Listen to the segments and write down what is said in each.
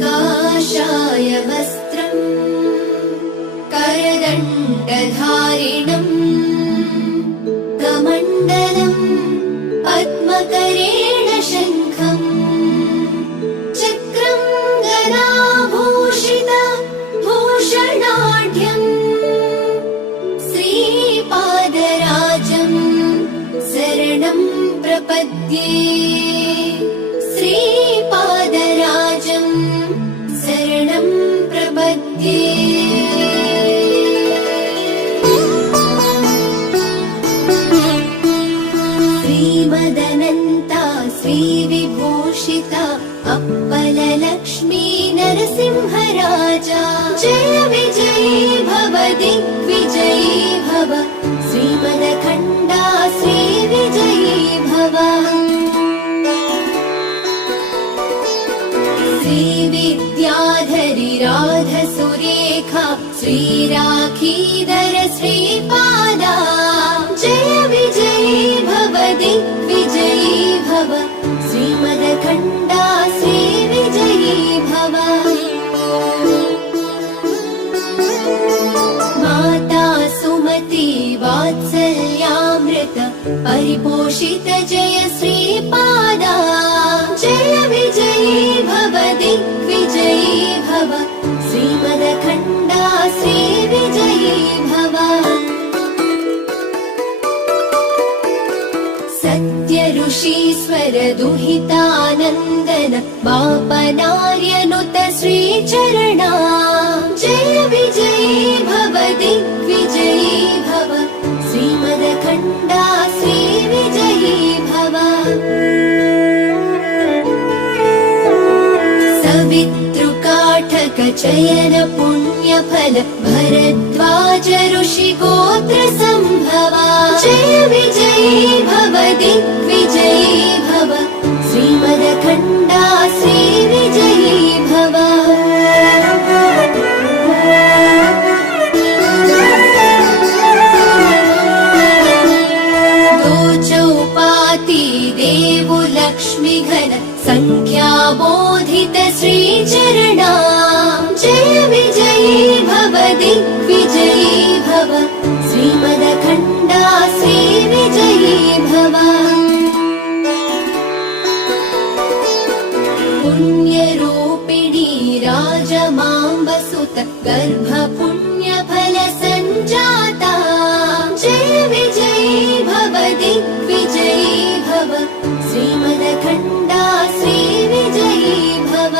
काषाय वस्त्रम् करदण्डधारिणम् कमण्डलम् पद्मकरेण शङ्खम् चक्रम् गदाभूषित भूषणाढ्यम् श्रीपादराजम् शरणम् प्रपद्ये श्रीपादराजम् शरणम् प्रपद्ये श्रीमदनन्ता श्रीविभूषिता अप्पललक्ष्मी नरसिंहराजा जय विजयी भव दिग्विजयी भव श्रीमदखण्डा श्रीविजयी भव श्रीविद्याधरी राधसुरेखा श्रीराखीधर श्रीपादा जय विजयी भव दिग्विजयी भव श्रीमदखण्डा श्रीविजयी भव माता सुमती वात्सल्यामृत परिपोषित जय श्रीपादा जय विजयी भव दिग्विजयी भव श्रीमदखण्डा श्रीविजयी भव सत्य ऋषीश्वर दुहितानन्दन बापनार्यनुत श्रीचरणा जय विजयी भव दिग्विजयी भव श्रीमदखण्डा श्रीविजयी भव सवितृकाठक चयन पुण्यफल भरद्वाज ऋषि गोत्र सम्भवा जय विजयी भव दिग्विजयी भव श्रीमदखण्डा श्रीविजयी भव चौपाती देवु लक्ष्मी घन संख्याबोधित श्रीचरणा जय विजयी भव दिग्विजयी भव श्रीमदखण्डा श्रीविजयी भव पुण्यरूपिणी राजमाम्बसुत गर्भ पुण्यफल सञ्जाता जय विजयी भव दिग्विजयी भव श्रीमदखण्डा श्रीविजयी भव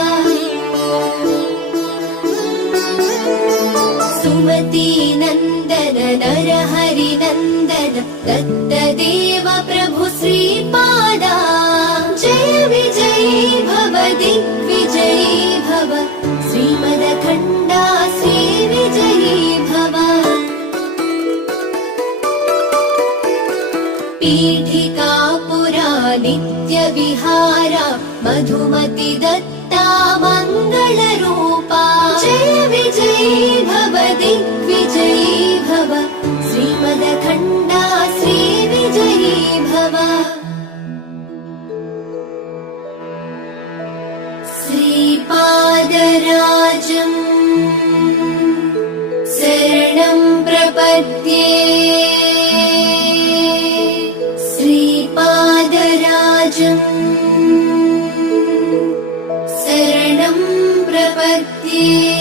सुमती नन्दन नरहरिनन्दन दत्तदेव प्रभु श्रीपादा जय विजयी भव दिग्विजयी भव श्रीमदखण्डा श्रीविजयी भव पीठिकापुरा नित्यविहारा मधुमति दत्ता मङ्गलरूपा जय विजयी भव दिग्विजयी भव श्रीमदखण्डा श्रीविजयी भव श्रीपादराजम् शरणम् प्रपद्ये श्रीपादराजम् शरणम् प्रपद्ये।